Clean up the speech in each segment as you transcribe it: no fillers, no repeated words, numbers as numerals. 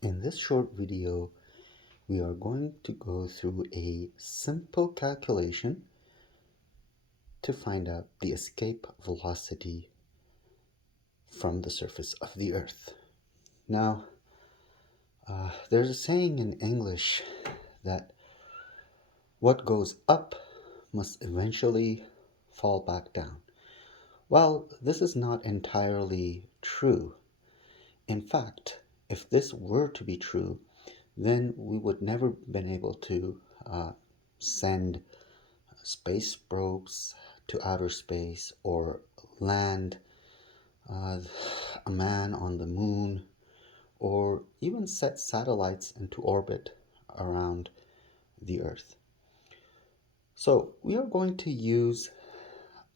In this short video, we are going to go through a simple calculation to find out the escape velocity from the surface of the Earth. Now, there's a saying in English that what goes up must eventually fall back down. Well, this is not entirely true. In fact, if this were to be true, then we would never been able to send space probes to outer space or land uh, a man on the moon or even set satellites into orbit around the Earth. So we are going to use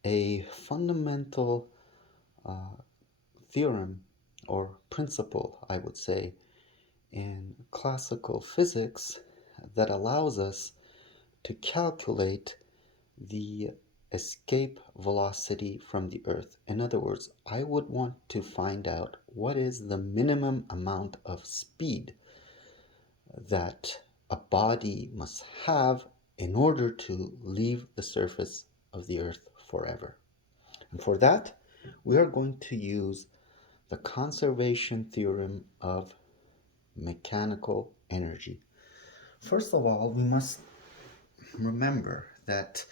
a fundamental theorem or principle, I would say, in classical physics that allows us to calculate the escape velocity from the Earth. In other words, I would want to find out what is the minimum amount of speed that a body must have in order to leave the surface of the Earth forever. And for that, we are going to use the conservation theorem of mechanical energy. First of all, we must remember that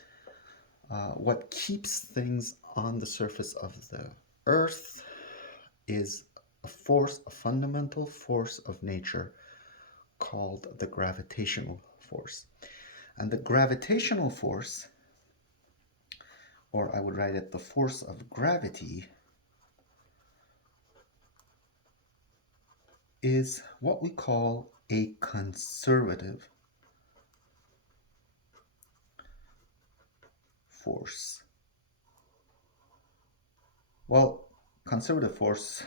what keeps things on the surface of the Earth is a force, a fundamental force of nature called the gravitational force. And the gravitational force, or I would write it the force of gravity, is what we call a conservative force. Well, conservative force,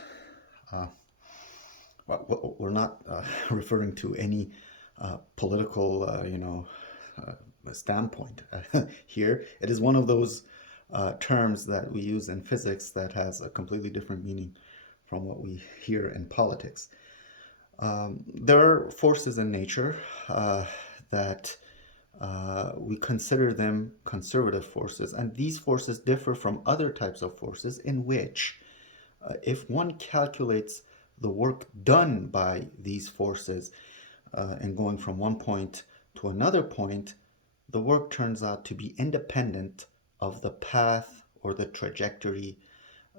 we're not referring to any political, standpoint here. It is one of those terms that we use in physics that has a completely different meaning from what we hear in politics. There are forces in nature that we consider them conservative forces, and these forces differ from other types of forces in which, if one calculates the work done by these forces and going from one point to another point, the work turns out to be independent of the path or the trajectory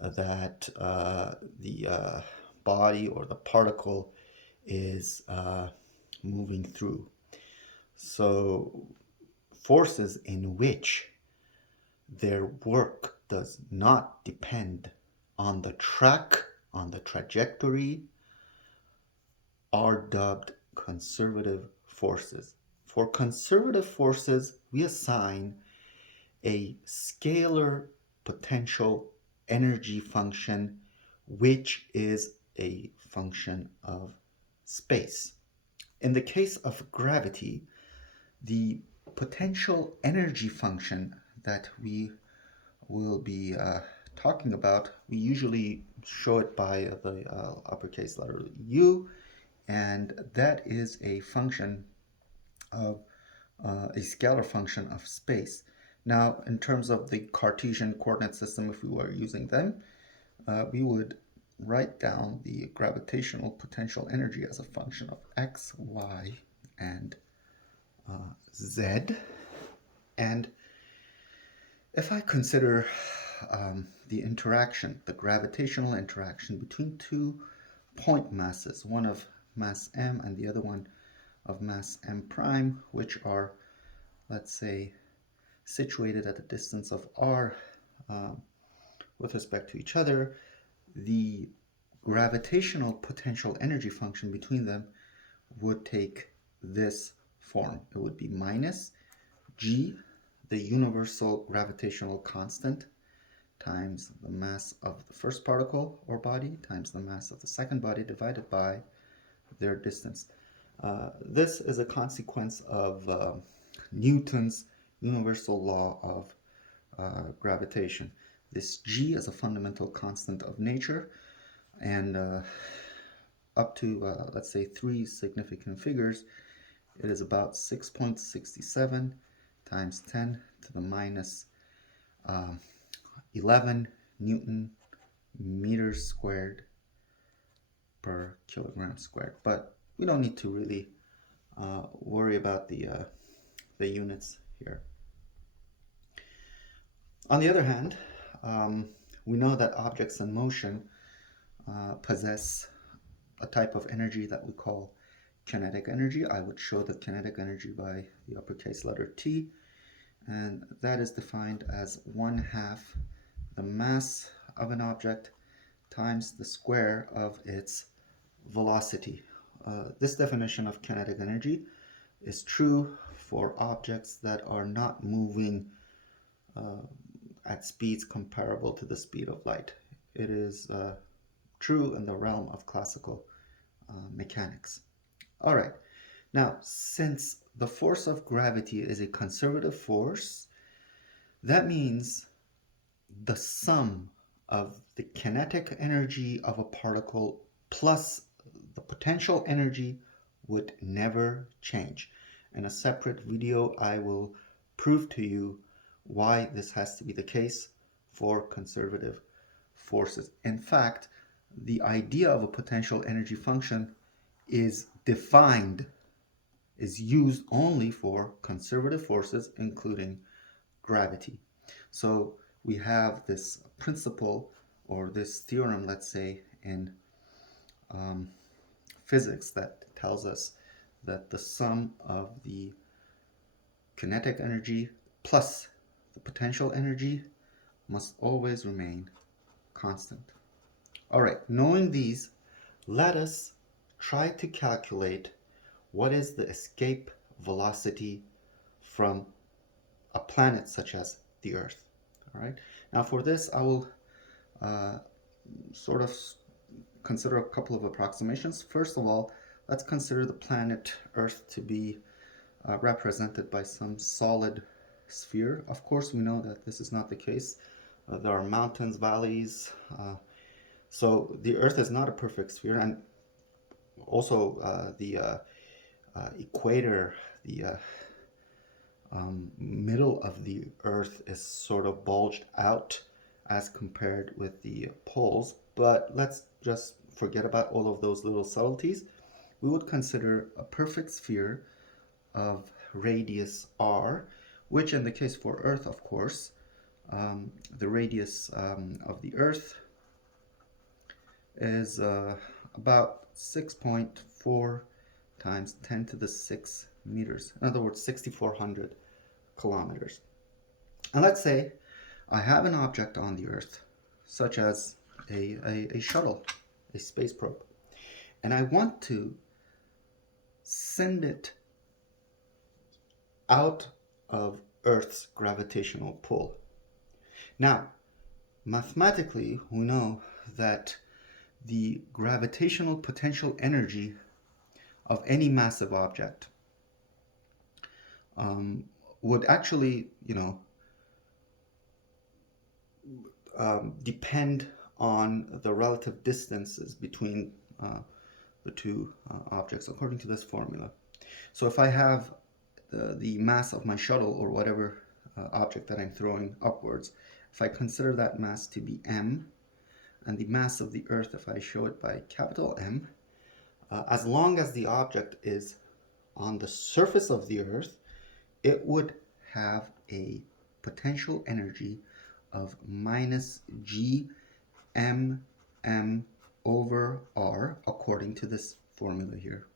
that the body or the particle is moving through. So, forces in which their work does not depend on the track, on the trajectory, are dubbed conservative forces. For conservative forces, we assign a scalar potential energy function, which is a function of space. In the case of gravity, the potential energy function that we will be talking about, we usually show it by the uppercase letter U, and that is a function of a scalar function of space. Now, in terms of the Cartesian coordinate system, if we were using them, we would write down the gravitational potential energy as a function of x, y, and z. And if I consider the interaction, the gravitational interaction between two point masses, one of mass m and the other one of mass m prime, which are, let's say, situated at a distance of r with respect to each other, the gravitational potential energy function between them would take this form. It would be minus g, the universal gravitational constant, times the mass of the first particle or body times the mass of the second body divided by their distance. This is a consequence of Newton's universal law of gravitation. This g is a fundamental constant of nature, and up to, let's say, 3 significant figures, it is about 6.67 times 10 to the minus uh, 11 Newton meters squared per kilogram squared. But we don't need to really worry about the units here. On the other hand, we know that objects in motion possess a type of energy that we call kinetic energy. I would show the kinetic energy by the uppercase letter T, and that is defined as 1/2 the mass of an object times the square of its velocity. This definition of kinetic energy is true for objects that are not moving at speeds comparable to the speed of light. It is true in the realm of classical mechanics. All right, now since the force of gravity is a conservative force, that means the sum of the kinetic energy of a particle plus the potential energy would never change. In a separate video, I will prove to you why this has to be the case for conservative forces. In fact, the idea of a potential energy function is defined, is used only for conservative forces, including gravity. So we have this principle or this theorem, let's say, in physics that tells us that the sum of the kinetic energy plus the potential energy must always remain constant. All right, knowing these, let us try to calculate what is the escape velocity from a planet such as the Earth. All right, now for this, I will sort of consider a couple of approximations. First of all, let's consider the planet Earth to be represented by some solid sphere. Of course, we know that this is not the case. There are mountains, valleys. So the Earth is not a perfect sphere, and also the equator, the middle of the Earth is sort of bulged out as compared with the poles. But let's just forget about all of those little subtleties. We would consider a perfect sphere of radius r, which in the case for Earth, of course, the radius of the Earth is about 6.4 times 10 to the 6 meters. In other words, 6,400 kilometers. And let's say I have an object on the Earth, such as a shuttle, a space probe, and I want to send it out of Earth's gravitational pull. Now, mathematically, we know that the gravitational potential energy of any massive object would actually, depend on the relative distances between the two objects according to this formula. So if I have the mass of my shuttle or whatever object that I'm throwing upwards, if I consider that mass to be m, and the mass of the Earth, if I show it by capital M, as long as the object is on the surface of the Earth, it would have a potential energy of minus g m over r according to this formula here,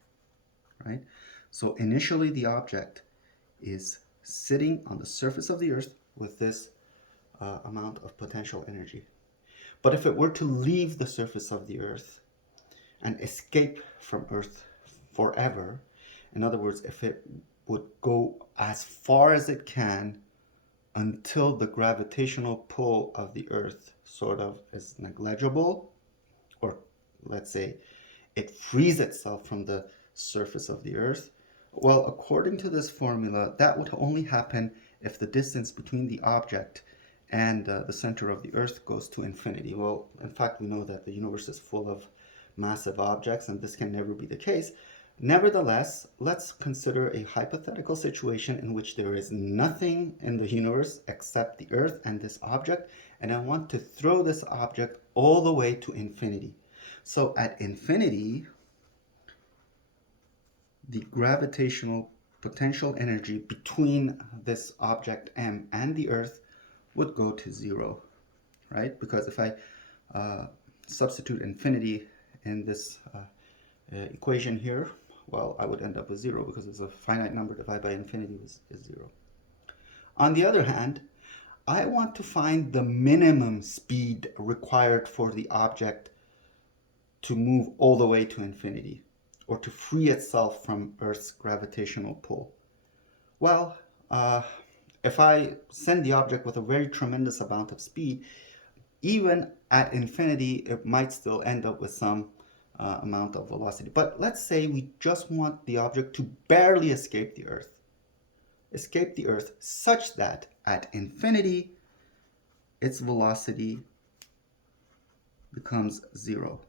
right? So initially the object is sitting on the surface of the Earth with this amount of potential energy. But if it were to leave the surface of the Earth and escape from Earth forever, in other words, if it would go as far as it can until the gravitational pull of the Earth sort of is negligible, or let's say it frees itself from the surface of the Earth, well, according to this formula, that would only happen if the distance between the object and the center of the Earth goes to infinity. Well, in fact, we know that the universe is full of massive objects, and this can never be the case. Nevertheless, let's consider a hypothetical situation in which there is nothing in the universe except the Earth and this object, and I want to throw this object all the way to infinity. So at infinity, the gravitational potential energy between this object M and the Earth would go to zero, right? Because if I substitute infinity in this equation here, well, I would end up with zero because it's a finite number divided by infinity is zero. On the other hand, I want to find the minimum speed required for the object to move all the way to infinity, or to free itself from Earth's gravitational pull. Well, if I send the object with a very tremendous amount of speed, even at infinity, it might still end up with some amount of velocity. But let's say we just want the object to barely escape the Earth. Escape the Earth such that at infinity, its velocity becomes zero,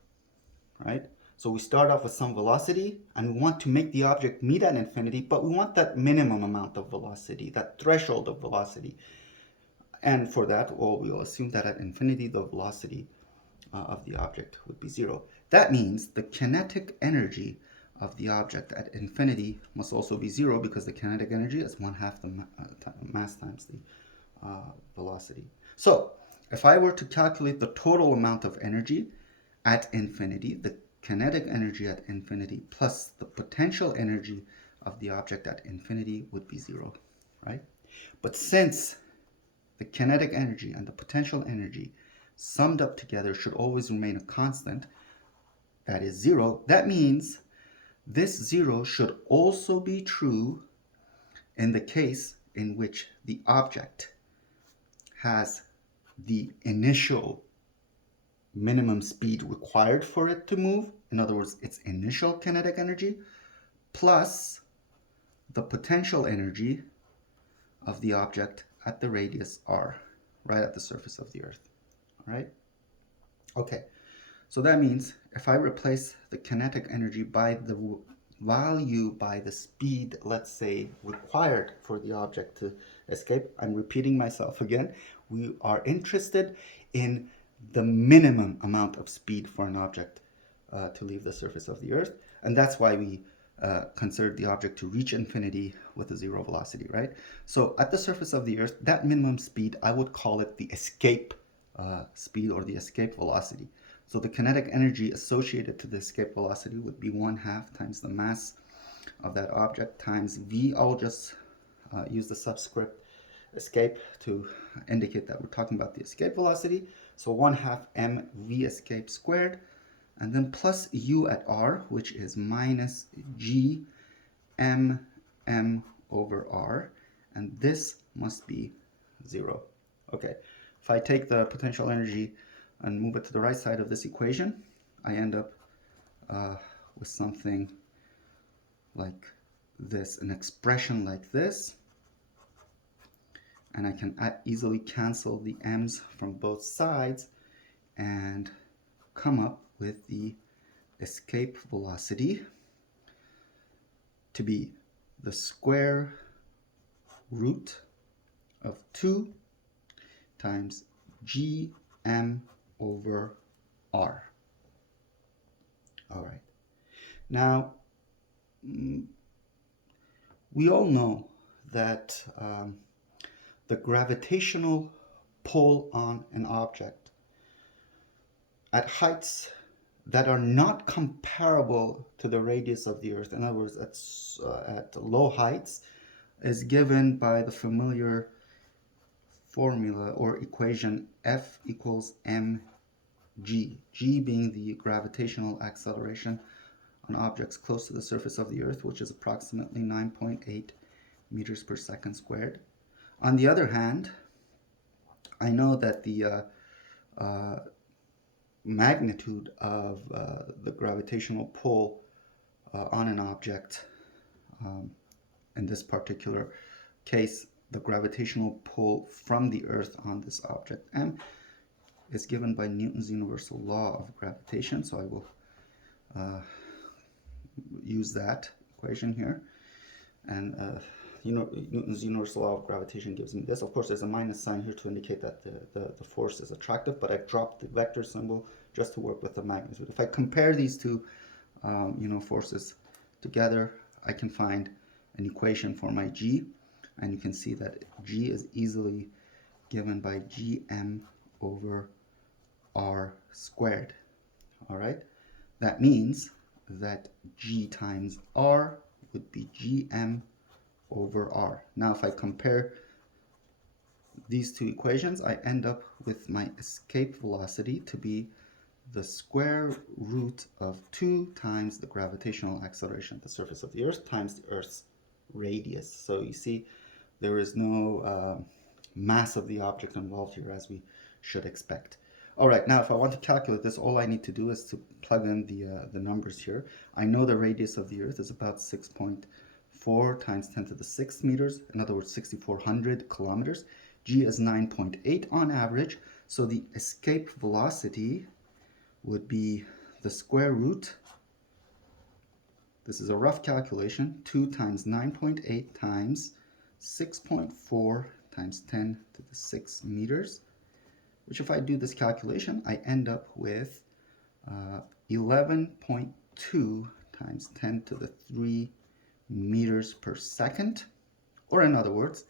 right? So we start off with some velocity and we want to make the object meet at infinity, but we want that minimum amount of velocity, that threshold of velocity. And for that, well, we'll assume that at infinity, the velocity of the object would be zero. That means the kinetic energy of the object at infinity must also be zero, because the kinetic energy is 1/2 the mass times the velocity. So if I were to calculate the total amount of energy at infinity, the kinetic energy at infinity plus the potential energy of the object at infinity would be zero, right? But since the kinetic energy and the potential energy summed up together should always remain a constant, that is zero, that means this zero should also be true in the case in which the object has the initial minimum speed required for it to move, in other words, its initial kinetic energy, plus the potential energy of the object at the radius r, right at the surface of the Earth. All right? Okay, so that means if I replace the kinetic energy by the value by the speed, let's say, required for the object to escape, I'm repeating myself again, we are interested in the minimum amount of speed for an object to leave the surface of the Earth, and that's why we considered the object to reach infinity with a zero velocity, right? So at the surface of the Earth, that minimum speed, I would call it the escape speed, or the escape velocity. So the kinetic energy associated to the escape velocity would be 1/2 times the mass of that object times v. I'll just use the subscript escape to indicate that we're talking about the escape velocity. So 1/2 mv escape squared, and then plus u at r, which is minus g m over r, and this must be zero. Okay, if I take the potential energy and move it to the right side of this equation, I end up with something like this, an expression like this, and I can easily cancel the m's from both sides and come up with the escape velocity to be the square root of 2 times gm over r. All right. Now, we all know that the gravitational pull on an object at heights that are not comparable to the radius of the Earth, in other words, at low heights, is given by the familiar formula or equation F equals mg, g being the gravitational acceleration on objects close to the surface of the Earth, which is approximately 9.8 meters per second squared. On the other hand, I know that the magnitude of the gravitational pull on an object, in this particular case, the gravitational pull from the Earth on this object M, is given by Newton's universal law of gravitation. So I will use that equation here. And Newton's universal law of gravitation gives me this. Of course, there's a minus sign here to indicate that the force is attractive, but I dropped the vector symbol just to work with the magnitude. If I compare these two forces together, I can find an equation for my G, and you can see that G is easily given by Gm over R squared. All right, that means that G times R would be Gm over R. Now, if I compare these two equations, I end up with my escape velocity to be the square root of 2 times the gravitational acceleration at the surface of the Earth times the Earth's radius. So you see, there is no mass of the object involved here, as we should expect. All right, now if I want to calculate this, all I need to do is to plug in the numbers here. I know the radius of the Earth is about 6.4 times 10 to the 6th meters, in other words, 6,400 kilometers. G is 9.8 on average, so the escape velocity would be the square root, this is a rough calculation, 2 times 9.8 times 6.4 times 10 to the 6 meters, which if I do this calculation, I end up with 11.2 times 10 to the 3 meters per second, or in other words,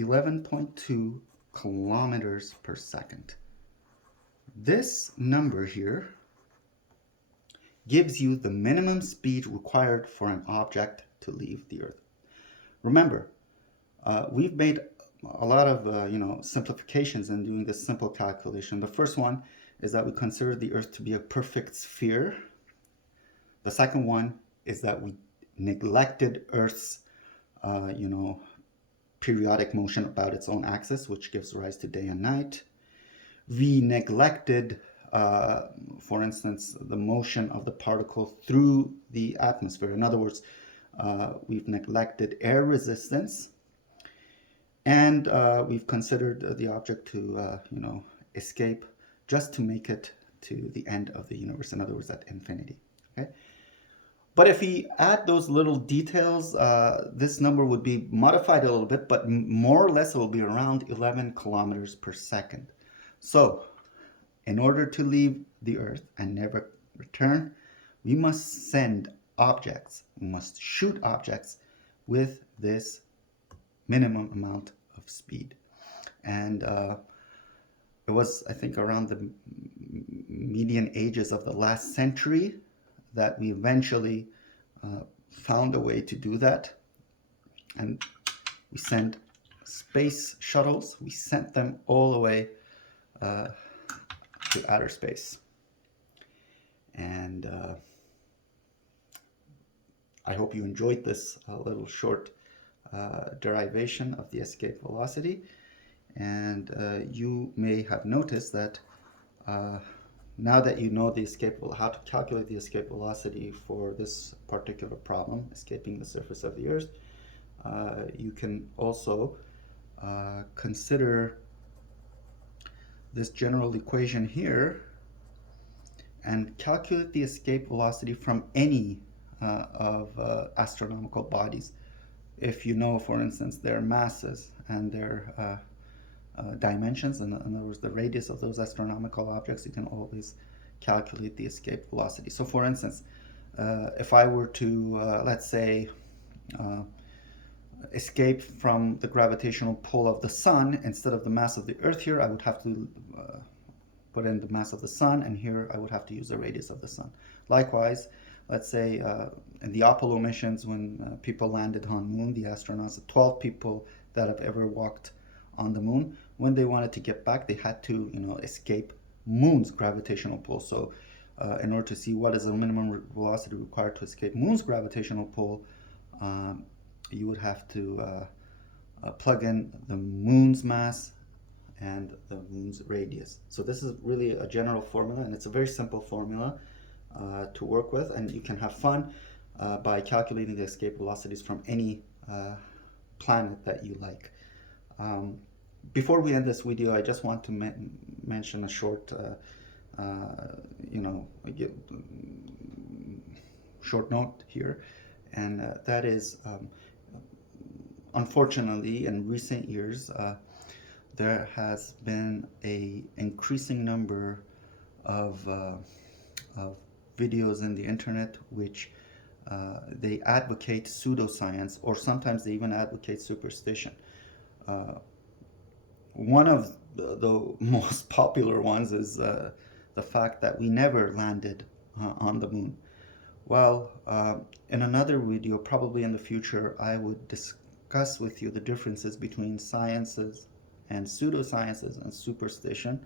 11.2 kilometers per second. This number here gives you the minimum speed required for an object to leave the Earth. Remember, we've made a lot of simplifications in doing this simple calculation. The first one is that we consider the Earth to be a perfect sphere. The second one is that we neglected Earth's periodic motion about its own axis, which gives rise to day and night. We neglected, for instance, the motion of the particle through the atmosphere. In other words, we've neglected air resistance, and we've considered the object to, escape just to make it to the end of the universe. In other words, at infinity. Okay. But if we add those little details, this number would be modified a little bit, but more or less it will be around 11 kilometers per second. So, in order to leave the Earth and never return, we must send objects, we must shoot objects with this minimum amount of speed. And it was, I think, around the median ages of the last century that we eventually found a way to do that. And we sent space shuttles, we sent them all the way to outer space. And I hope you enjoyed this little short derivation of the escape velocity. And you may have noticed that now that you know how to calculate the escape velocity for this particular problem, escaping the surface of the Earth, you can also consider this general equation here and calculate the escape velocity from any of astronomical bodies. If you know, for instance, their masses and their dimensions, in other words, the radius of those astronomical objects, you can always calculate the escape velocity. So for instance, if I were to, let's say, escape from the gravitational pull of the sun, instead of the mass of the Earth here, I would have to put in the mass of the sun, and here I would have to use the radius of the sun. Likewise, let's say in the Apollo missions, when people landed on the moon, the astronauts, the 12 people that have ever walked on the moon, when they wanted to get back, they had to, escape moon's gravitational pull. So in order to see what is the minimum velocity required to escape moon's gravitational pull, you would have to plug in the moon's mass and the moon's radius. So this is really a general formula, and it's a very simple formula to work with, and you can have fun by calculating the escape velocities from any planet that you like. Before we end this video, I just want to mention a short, short note here, and that is, unfortunately, in recent years, there has been a increasing number of videos in the internet which they advocate pseudoscience, or sometimes they even advocate superstition. Uh, One of the most popular ones is the fact that we never landed on the moon. Well, in another video, probably in the future, I would discuss with you the differences between sciences and pseudosciences and superstition,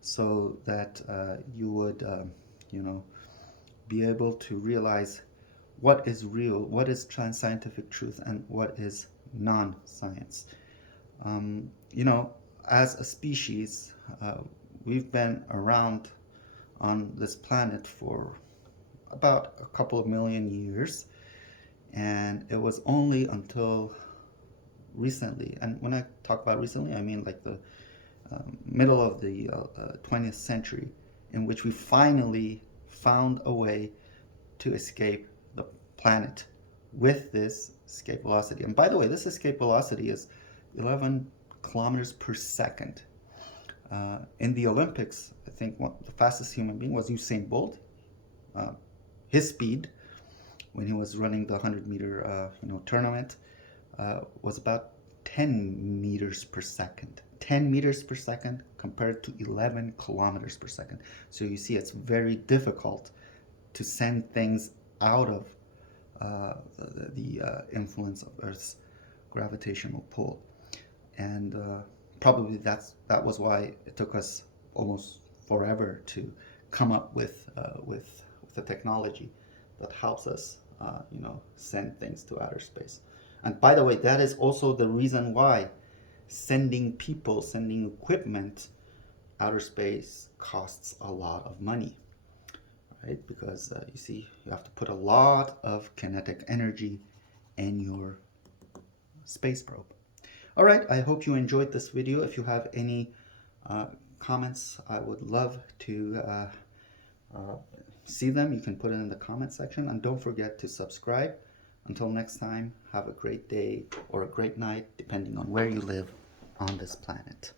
so that you would, you know, be able to realize what is real, what is scientific truth, and what is non-science. You know, as a species, we've been around on this planet for about a couple of million years, and it was only until recently, and when I talk about recently, I mean like the middle of the 20th century, in which we finally found a way to escape the planet with this escape velocity. And by the way, this escape velocity is 11 kilometers per second. In the Olympics, I think the fastest human being was Usain Bolt. His speed when he was running the 100-meter tournament was about 10 meters per second. 10 meters per second compared to 11 kilometers per second. So you see, it's very difficult to send things out of the influence of Earth's gravitational pull. And probably that was why it took us almost forever to come up with the technology that helps us, send things to outer space. And by the way, that is also the reason why sending people, sending equipment outer space costs a lot of money, right? Because you see, you have to put a lot of kinetic energy in your space probe. All right, I hope you enjoyed this video. If you have any comments, I would love to see them. You can put it in the comment section, and don't forget to subscribe. Until next time, have a great day or a great night, depending on where you live on this planet.